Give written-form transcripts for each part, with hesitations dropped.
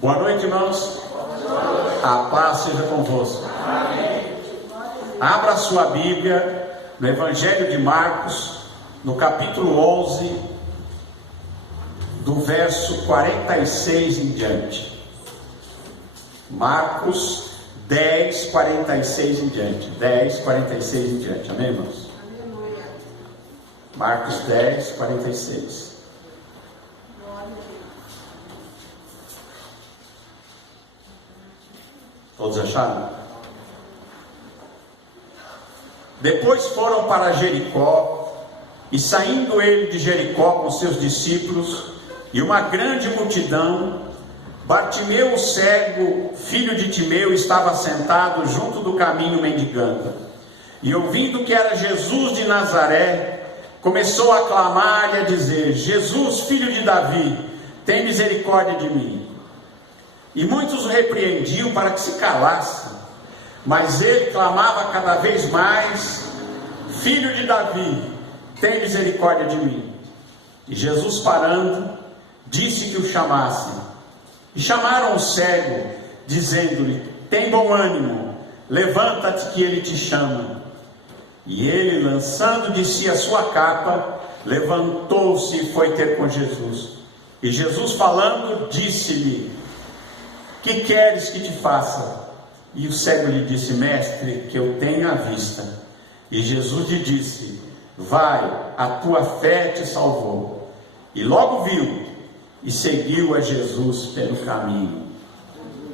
Boa noite, irmãos. A paz seja convosco. Abra sua Bíblia no Evangelho de Marcos, no capítulo 11, do verso 46 em diante. Marcos 10, 46 em diante. 10, 46 em diante. Amém, irmãos? Marcos 10, 46. Todos acharam? Depois foram para Jericó, e saindo ele de Jericó com seus discípulos e uma grande multidão, Bartimeu, o cego, filho de Timeu, estava sentado junto do caminho mendigando. E ouvindo que era Jesus de Nazaré, começou a clamar e a dizer: Jesus, filho de Davi, tem misericórdia de mim. E muitos o repreendiam para que se calasse, mas ele clamava cada vez mais: Filho de Davi, tem misericórdia de mim. E Jesus, parando, disse que o chamasse. E chamaram o cego, dizendo-lhe: tem bom ânimo, levanta-te que ele te chama. E ele, lançando de si a sua capa, levantou-se e foi ter com Jesus. E Jesus, falando, disse-lhe: que queres que te faça? E o cego lhe disse: mestre, que eu tenha a vista. E Jesus lhe disse: vai, a tua fé te salvou. E logo viu e seguiu a Jesus pelo caminho.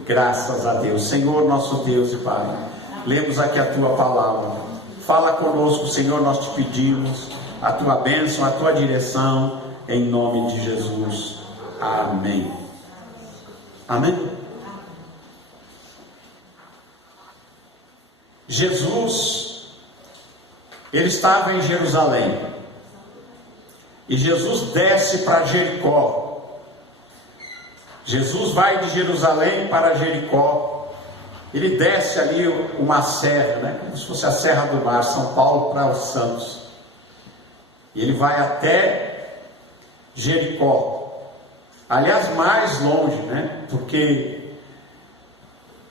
Graças a Deus. Senhor, nosso Deus e Pai, lemos aqui a tua palavra. Fala conosco, Senhor, nós te pedimos a tua bênção, a tua direção, em nome de Jesus. Amém. Amém. Jesus, ele estava em Jerusalém, e Jesus desce para Jericó. Jesus vai de Jerusalém para Jericó. Ele desce ali uma serra, né? Como se fosse a Serra do Mar, São Paulo para os Santos. E ele vai até Jericó. Aliás, mais longe, né? Porque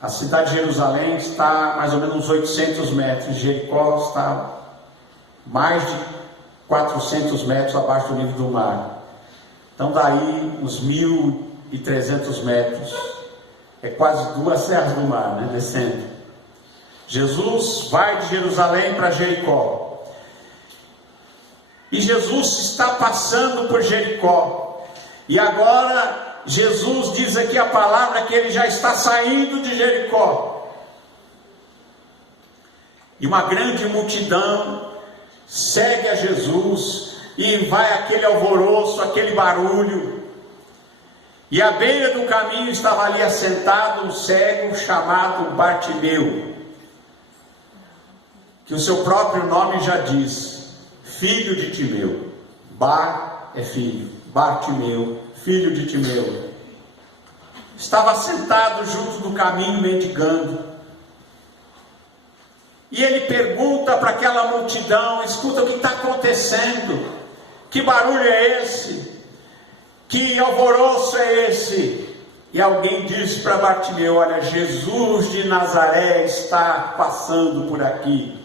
a cidade de Jerusalém está mais ou menos uns 800 metros. Jericó está mais de 400 metros abaixo do nível do mar. Então daí uns 1.300 metros. É quase duas serras do mar, né? Descendo. Jesus vai de Jerusalém para Jericó. E Jesus está passando por Jericó. E agora Jesus diz aqui a palavra que ele já está saindo de Jericó. E uma grande multidão segue a Jesus, e vai aquele alvoroço, aquele barulho. E à beira do caminho estava ali assentado um cego chamado Bartimeu, que o seu próprio nome já diz: filho de Timeu. Bar é filho, Bartimeu, filho de Timeu. Estava sentado junto do caminho mendigando. E ele pergunta para aquela multidão: escuta, o que está acontecendo? Que barulho é esse? Que alvoroço é esse? E alguém diz para Bartimeu: olha, Jesus de Nazaré está passando por aqui.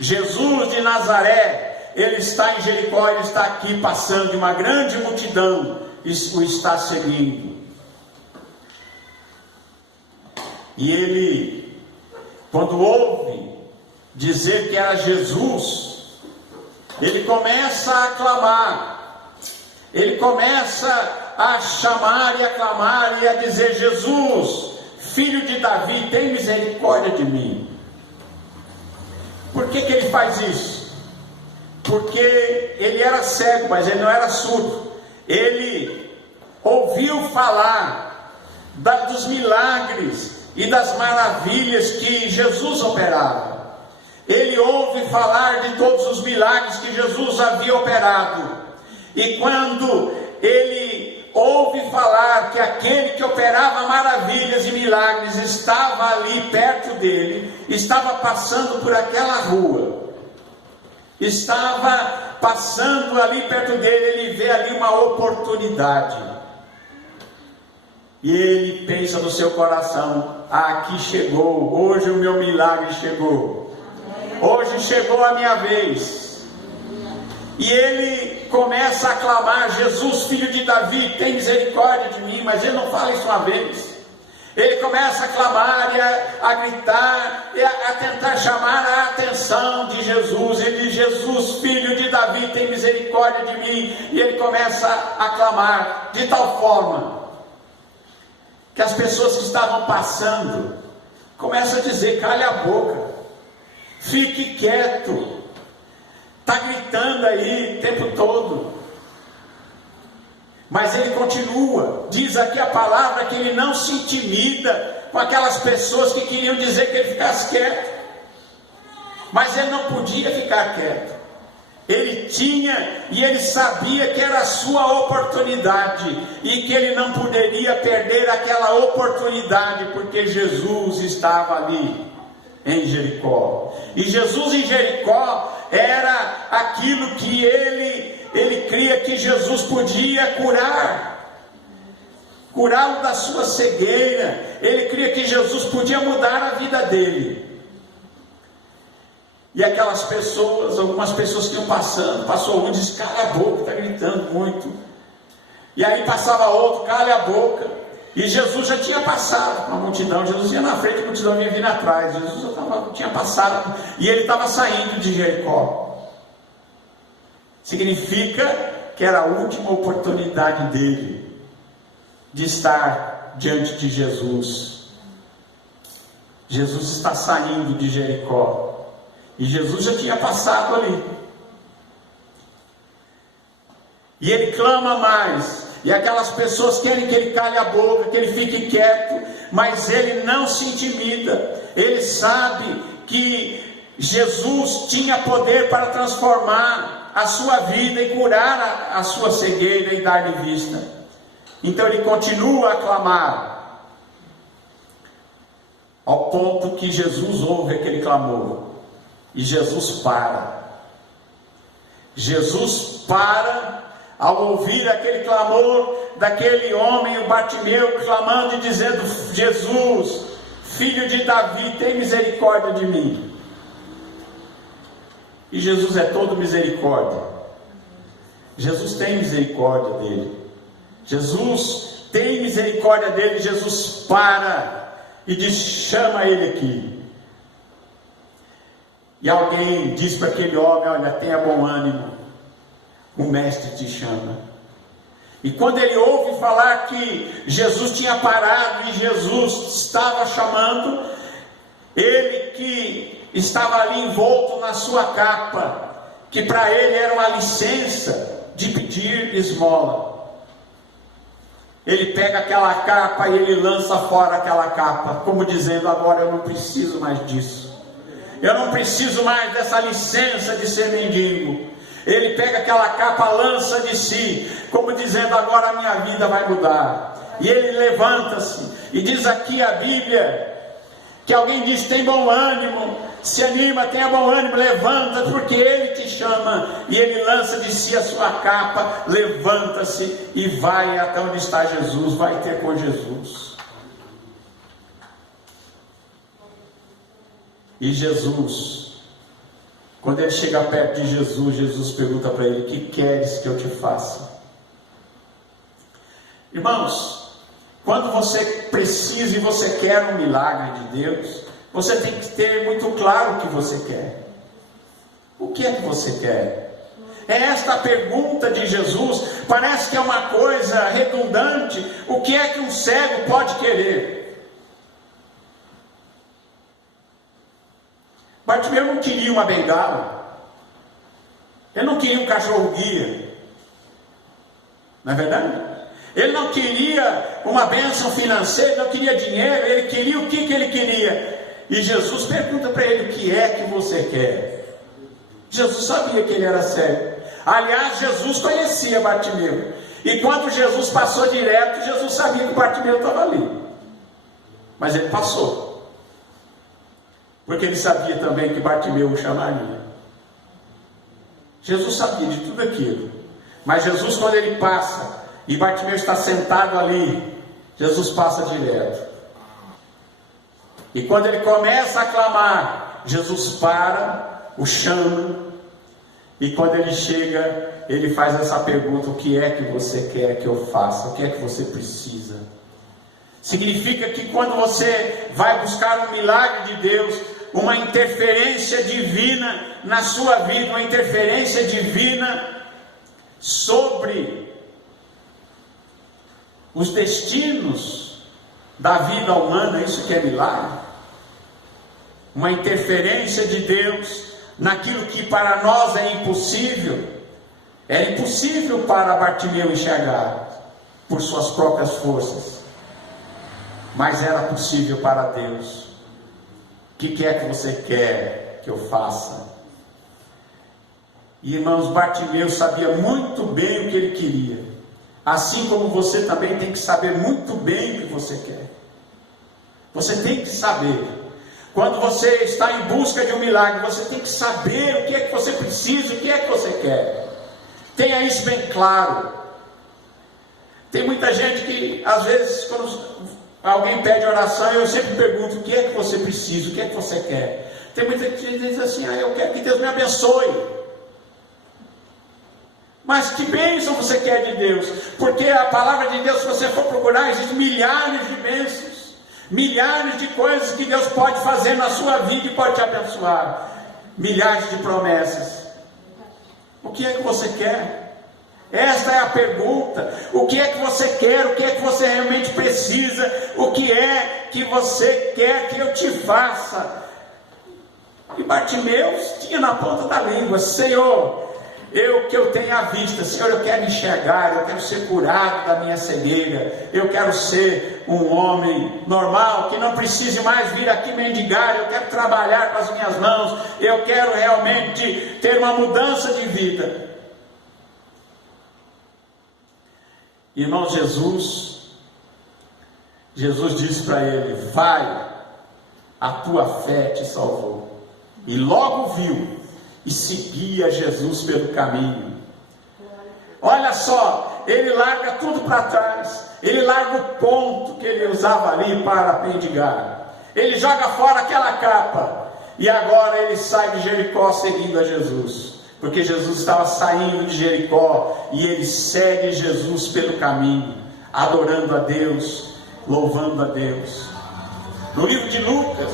Jesus de Nazaré, ele está em Jericó, ele está aqui passando, e uma grande multidão o está seguindo. E ele, quando ouve dizer que era Jesus, ele começa a clamar, ele começa a chamar e a clamar e a dizer: Jesus, filho de Davi, tem misericórdia de mim. Por que ele faz isso? Porque ele era cego, mas ele não era surdo. Ele ouviu falar dos milagres e das maravilhas que Jesus operava. Ele ouve falar de todos os milagres que Jesus havia operado. E quando ele ouve falar que aquele que operava maravilhas e milagres estava ali perto dele, estava passando por aquela rua, estava passando ali perto dele, ele vê ali uma oportunidade. E ele pensa no seu coração: aqui chegou, hoje o meu milagre chegou, hoje chegou a minha vez. E ele começa a clamar: Jesus, filho de Davi, tem misericórdia de mim. Mas ele não fala isso uma vez. Ele começa a clamar e a gritar e a tentar chamar a atenção de Jesus. Ele diz: Jesus, filho de Davi, tem misericórdia de mim. E ele começa a clamar de tal forma que as pessoas que estavam passando começam a dizer: cale a boca, fique quieto, está gritando aí o tempo todo. Mas ele continua. Diz aqui a palavra que ele não se intimida com aquelas pessoas que queriam dizer que ele ficasse quieto. Mas ele não podia ficar quieto. Ele tinha e ele sabia que era a sua oportunidade e que ele não poderia perder aquela oportunidade, porque Jesus estava ali em Jericó. E Jesus em Jericó era aquilo que ele cria que Jesus podia curá-lo da sua cegueira. Ele cria que Jesus podia mudar a vida dele. E aquelas pessoas, algumas pessoas que iam passou um, disse: cala a boca, está gritando muito. E aí passava outro: cala a boca. E Jesus já tinha passado com a multidão. Jesus ia na frente, a multidão ia vindo atrás. Jesus tinha passado e ele estava saindo de Jericó. Significa que era a última oportunidade dele de estar diante de Jesus. Jesus está saindo de Jericó. E Jesus já tinha passado ali. E ele clama mais. E aquelas pessoas querem que ele cale a boca, que ele fique quieto. Mas ele não se intimida. Ele sabe que Jesus tinha poder para transformar a sua vida e curar a sua cegueira e dar-lhe vista. Então ele continua a clamar, ao ponto que Jesus ouve aquele clamor. E Jesus para. Jesus para ao ouvir aquele clamor daquele homem, o Bartimeu, clamando e dizendo: Jesus, filho de Davi, tem misericórdia de mim. E Jesus é todo misericórdia. Jesus tem misericórdia dele. Jesus tem misericórdia dele. Jesus para e diz: chama ele aqui. E alguém diz para aquele homem: olha, tenha bom ânimo, o mestre te chama. E quando ele ouve falar que Jesus tinha parado e Jesus estava chamando, ele que estava ali envolto na sua capa, que para ele era uma licença de pedir esmola, ele pega aquela capa e ele lança fora aquela capa, como dizendo: agora eu não preciso mais disso. Eu não preciso mais dessa licença de ser mendigo. Ele pega aquela capa, lança de si, como dizendo: agora a minha vida vai mudar. E ele levanta-se. E diz aqui a Bíblia, que alguém diz: tem bom ânimo, se anima, tenha bom ânimo, levanta, porque ele te chama. E ele lança de si a sua capa, levanta-se e vai até onde está Jesus, vai ter com Jesus. E Jesus, quando ele chega perto de Jesus, Jesus pergunta para ele: que queres que eu te faça? Irmãos, quando você precisa e você quer um milagre de Deus, você tem que ter muito claro o que você quer. O que é que você quer? É esta a pergunta de Jesus. Parece que é uma coisa redundante. O que é que um cego pode querer? Bartimeu não queria uma bengala, ele não queria um cachorro-guia, não é verdade? Ele não queria uma bênção financeira, não queria dinheiro, ele queria o que ele queria. E Jesus pergunta para ele: o que é que você quer? Jesus sabia que ele era cego. Aliás, Jesus conhecia Bartimeu, e quando Jesus passou direto, Jesus sabia que Bartimeu estava ali, mas ele passou, porque ele sabia também que Bartimeu o chamaria. Jesus sabia de tudo aquilo. Mas Jesus, quando ele passa, e Bartimeu está sentado ali, Jesus passa direto. E quando ele começa a clamar, Jesus para, o chama. E quando ele chega, ele faz essa pergunta: o que é que você quer que eu faça? O que é que você precisa? Significa que quando você vai buscar um milagre de Deus, uma interferência divina na sua vida, uma interferência divina sobre os destinos da vida humana, isso que é milagre. Uma interferência de Deus naquilo que para nós é impossível. Era impossível para Bartimeu enxergar por suas próprias forças, mas era possível para Deus. O que é que você quer que eu faça? E, irmãos, Bartimeu sabia muito bem o que ele queria, assim como você também tem que saber muito bem o que você quer. Você tem que saber. Quando você está em busca de um milagre, você tem que saber o que é que você precisa, o que é que você quer. Tenha isso bem claro. Tem muita gente que, às vezes, quando alguém pede oração, eu sempre pergunto: o que é que você precisa, o que é que você quer? Tem muita gente que diz assim: eu quero que Deus me abençoe. Mas que bênção você quer de Deus? Porque a palavra de Deus, se você for procurar, existem milhares de bênçãos. Milhares de coisas que Deus pode fazer na sua vida e pode te abençoar. Milhares de promessas. O que é que você quer? Esta é a pergunta. O que é que você quer? O que é que você realmente precisa? O que é que você quer que eu te faça? E Bartimeu tinha na ponta da língua: Senhor, que eu tenho a vista, Senhor, eu quero enxergar, eu quero ser curado da minha cegueira, eu quero ser um homem normal, que não precise mais vir aqui mendigar, eu quero trabalhar com as minhas mãos, eu quero realmente ter uma mudança de vida. Irmão, Jesus disse para ele: vai, a tua fé te salvou. E logo viu e seguia Jesus pelo caminho. Olha só, ele larga tudo para trás. Ele larga o ponto que ele usava ali para mendigar. Ele joga fora aquela capa. E agora ele sai de Jericó seguindo a Jesus. Porque Jesus estava saindo de Jericó. E ele segue Jesus pelo caminho, adorando a Deus, louvando a Deus. No livro de Lucas,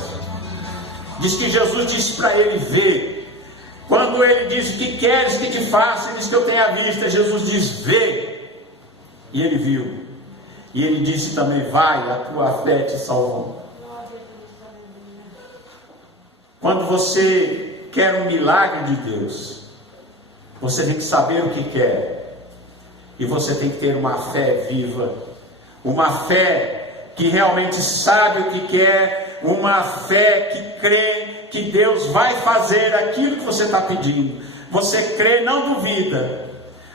diz que Jesus disse para ele: vê. Quando ele diz: o que queres que te faça? Ele diz: que eu tenha vista. Jesus diz: vê. E ele viu. E ele disse também: vai, a tua fé te salvou. Quando você quer um milagre de Deus, você tem que saber o que quer. E você tem que ter uma fé viva. Uma fé que realmente sabe o que quer. Uma fé que crê que Deus vai fazer aquilo que você está pedindo. Você crê, não duvida.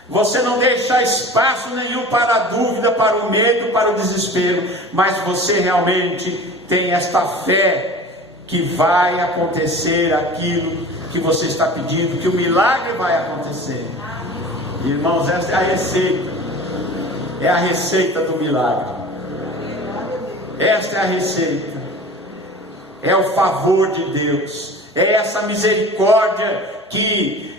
Você não deixa espaço nenhum para a dúvida, para o medo, para o desespero. Mas você realmente tem esta fé que vai acontecer aquilo que você está pedindo, que o milagre vai acontecer. Irmãos, esta é a receita. É a receita do milagre. Esta é a receita. É o favor de Deus. É essa misericórdia que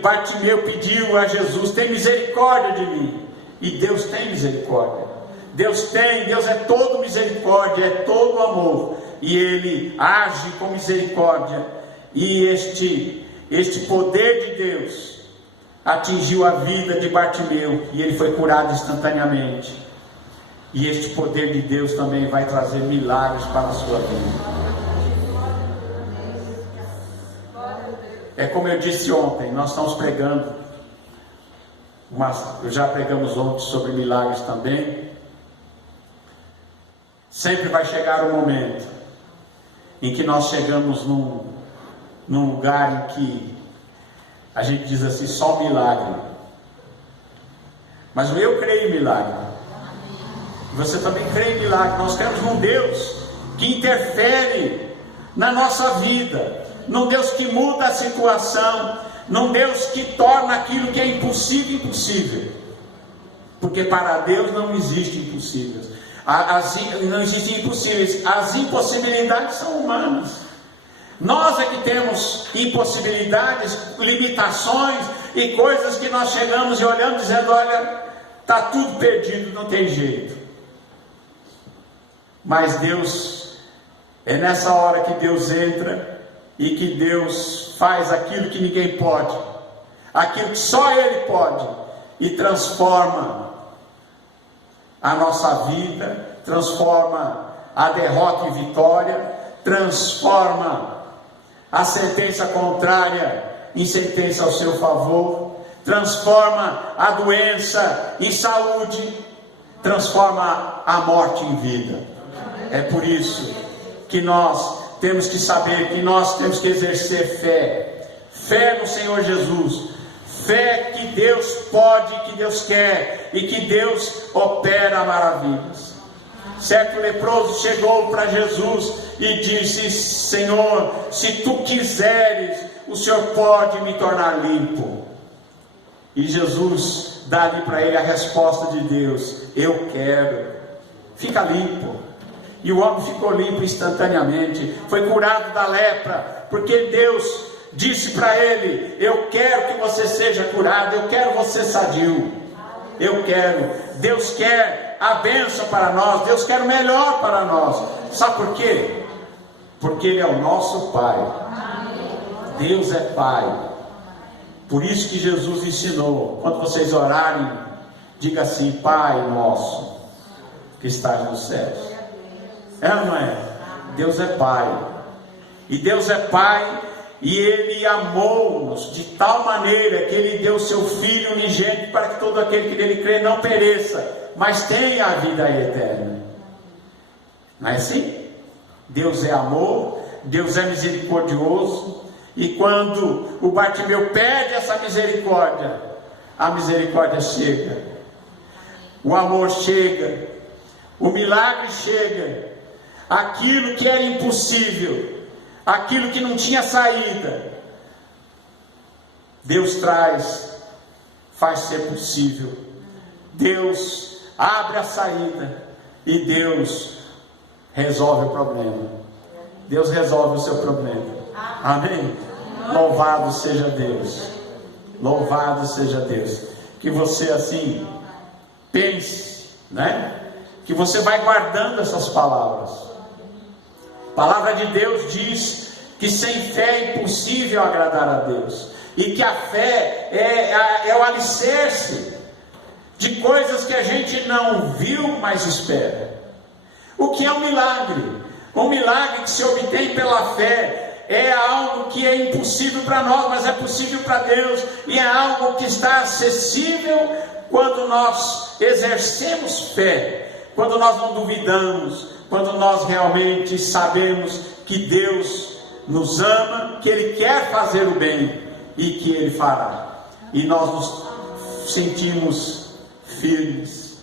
Bartimeu pediu a Jesus: tem misericórdia de mim. E Deus tem misericórdia. Deus é todo misericórdia, é todo amor. E Ele age com misericórdia. E este poder de Deus atingiu a vida de Bartimeu. E ele foi curado instantaneamente. E este poder de Deus também vai trazer milagres para a sua vida. É como eu disse ontem, nós estamos pregando, já pregamos ontem sobre milagres também. Sempre vai chegar um momento em que nós chegamos num lugar em que a gente diz assim: só milagre. Mas eu creio em milagre. Você também crê em milagre. Nós cremos num Deus que interfere na nossa vida, num Deus que muda a situação, num Deus que torna aquilo que é impossível, impossível. Porque para Deus não existe impossíveis. Não existem impossíveis, as impossibilidades são humanas. Nós é que temos impossibilidades, limitações e coisas que nós chegamos e olhamos dizendo: olha, está tudo perdido, não tem jeito. Mas Deus, é nessa hora que Deus entra e que Deus faz aquilo que ninguém pode, aquilo que só Ele pode, e transforma a nossa vida, transforma a derrota em vitória, transforma a sentença contrária em sentença ao seu favor, transforma a doença em saúde, transforma a morte em vida. É por isso que nós temos que saber que nós temos que exercer fé no Senhor Jesus, fé que Deus pode, que Deus quer e que Deus opera maravilhas. Certo leproso chegou para Jesus e disse: Senhor, se tu quiseres, o Senhor pode me tornar limpo. E Jesus dá-lhe para ele a resposta de Deus: eu quero. Fica limpo. E o homem ficou limpo instantaneamente, foi curado da lepra, porque Deus disse para ele: eu quero que você seja curado, eu quero você sadio, eu quero. Deus quer a bênção para nós, Deus quer o melhor para nós. Sabe por quê? Porque Ele é o nosso Pai. Deus é Pai. Por isso que Jesus ensinou: quando vocês orarem, diga assim: Pai nosso que estás nos céus. É ou não é? Deus é Pai. E Deus é Pai, e Ele amou-nos de tal maneira que Ele deu seu Filho unigênito para que todo aquele que nele crê não pereça, mas tenha a vida eterna. Não é assim? Deus é amor, Deus é misericordioso, e quando o Bartimeu pede essa misericórdia, a misericórdia chega, o amor chega, o milagre chega. Aquilo que era impossível, aquilo que não tinha saída, Deus traz, faz ser possível. Deus abre a saída e Deus resolve o problema. Deus resolve o seu problema. Amém? Louvado seja Deus. Louvado seja Deus. Que você assim pense, né? Que você vai guardando essas palavras. A palavra de Deus diz que sem fé é impossível agradar a Deus, e que a fé é o alicerce de coisas que a gente não viu, mas espera. O que é um milagre? Um milagre que se obtém pela fé é algo que é impossível para nós, mas é possível para Deus, e é algo que está acessível quando nós exercemos fé, quando nós não duvidamos, quando nós realmente sabemos que Deus nos ama, que Ele quer fazer o bem e que Ele fará, e nós nos sentimos firmes,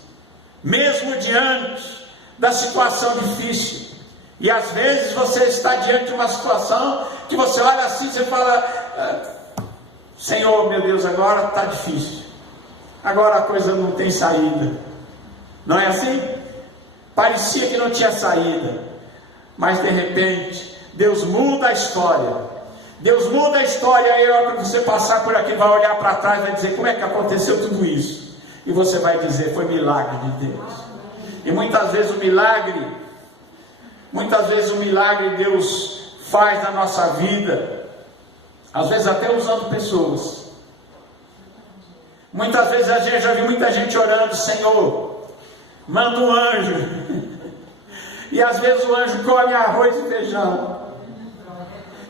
mesmo diante da situação difícil. E às vezes você está diante de uma situação que você olha assim, você fala: Senhor, meu Deus, agora está difícil, agora a coisa não tem saída. Não é assim? Parecia que não tinha saída, mas de repente Deus muda a história. Deus muda a história. Aí a hora que você passar por aqui, vai olhar para trás e vai dizer: como é que aconteceu tudo isso? E você vai dizer: foi milagre de Deus. E muitas vezes o milagre Deus faz na nossa vida, às vezes até usando pessoas. Muitas vezes a gente já viu muita gente orando: Senhor, manda um anjo. E às vezes o anjo come arroz e feijão,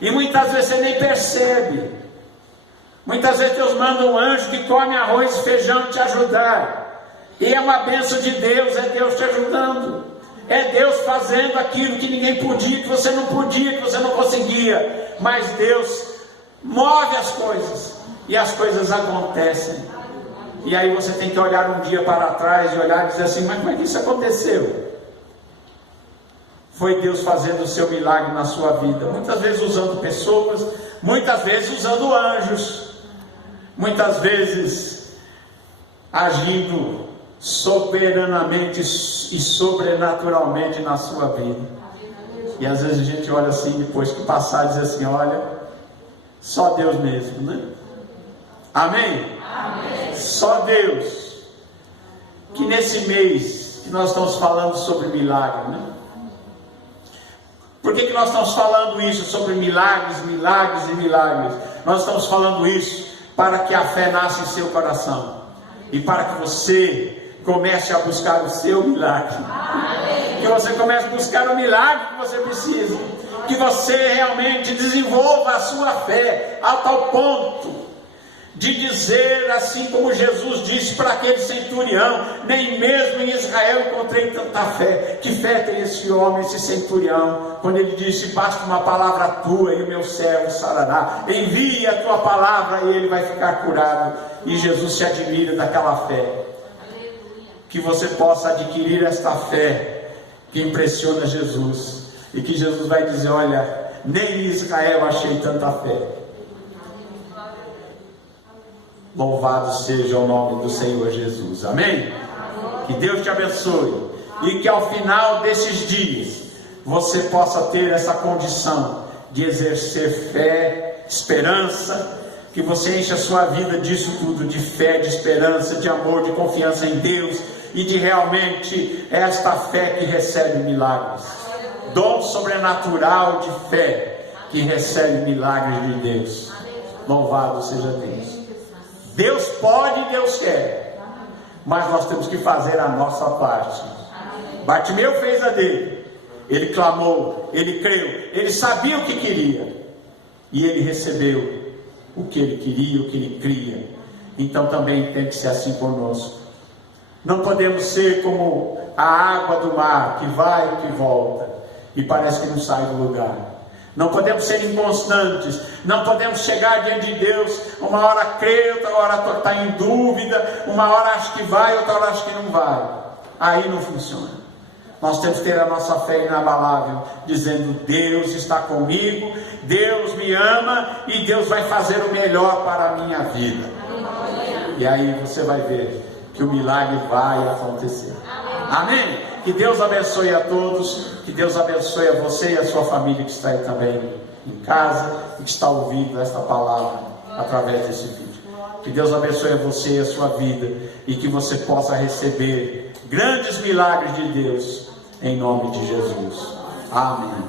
e muitas vezes você nem percebe. Muitas vezes Deus manda um anjo que come arroz e feijão te ajudar, e é uma bênção de Deus, é Deus te ajudando, é Deus fazendo aquilo que ninguém podia, que você não podia, que você não conseguia, mas Deus move as coisas, e as coisas acontecem. E aí você tem que olhar um dia para trás e olhar e dizer assim: mas como é que isso aconteceu? Foi Deus fazendo o seu milagre na sua vida, muitas vezes usando pessoas, muitas vezes usando anjos, muitas vezes agindo soberanamente e sobrenaturalmente na sua vida. E às vezes a gente olha assim, depois que passar, diz assim: olha, só Deus mesmo, né? Amém? Amém. Só Deus. Que nesse mês que nós estamos falando sobre milagre, né? Por que nós estamos falando isso sobre milagres, milagres e milagres? Nós estamos falando isso para que a fé nasça em seu coração e para que você comece a buscar o seu milagre. Amém. Que você comece a buscar o milagre que você precisa. Que você realmente desenvolva a sua fé a tal ponto de dizer, assim como Jesus disse para aquele centurião: nem mesmo em Israel encontrei tanta fé. Que fé tem esse homem, esse centurião, quando ele disse: basta uma palavra tua e o meu servo sarará. Envie a tua palavra e ele vai ficar curado. E Jesus se admira daquela fé. Que você possa adquirir esta fé que impressiona Jesus, e que Jesus vai dizer: olha, nem em Israel achei tanta fé. Louvado seja o nome do Senhor Jesus. Amém? Que Deus te abençoe, e que ao final desses dias você possa ter essa condição de exercer fé, esperança. Que você encha a sua vida disso tudo, de fé, de esperança, de amor, de confiança em Deus, e de realmente esta fé que recebe milagres. Dom sobrenatural de fé que recebe milagres de Deus. Louvado seja Deus. Deus pode e Deus quer, mas nós temos que fazer a nossa parte. Bartimeu fez a dele. Ele clamou, ele creu, ele sabia o que queria, e ele recebeu o que ele queria, o que ele cria. Então também tem que ser assim conosco. Não podemos ser como a água do mar, que vai e que volta, e parece que não sai do lugar. Não podemos ser inconstantes. Não podemos chegar diante de Deus, uma hora crê, outra hora está em dúvida, uma hora acha que vai, outra hora acha que não vai. Aí não funciona. Nós temos que ter a nossa fé inabalável, dizendo: Deus está comigo, Deus me ama, e Deus vai fazer o melhor para a minha vida. E aí você vai ver que o milagre vai acontecer. Amém? Que Deus abençoe a todos, que Deus abençoe a você e a sua família que está aí também em casa e que está ouvindo esta palavra através desse vídeo. Que Deus abençoe a você e a sua vida, e que você possa receber grandes milagres de Deus em nome de Jesus. Amém.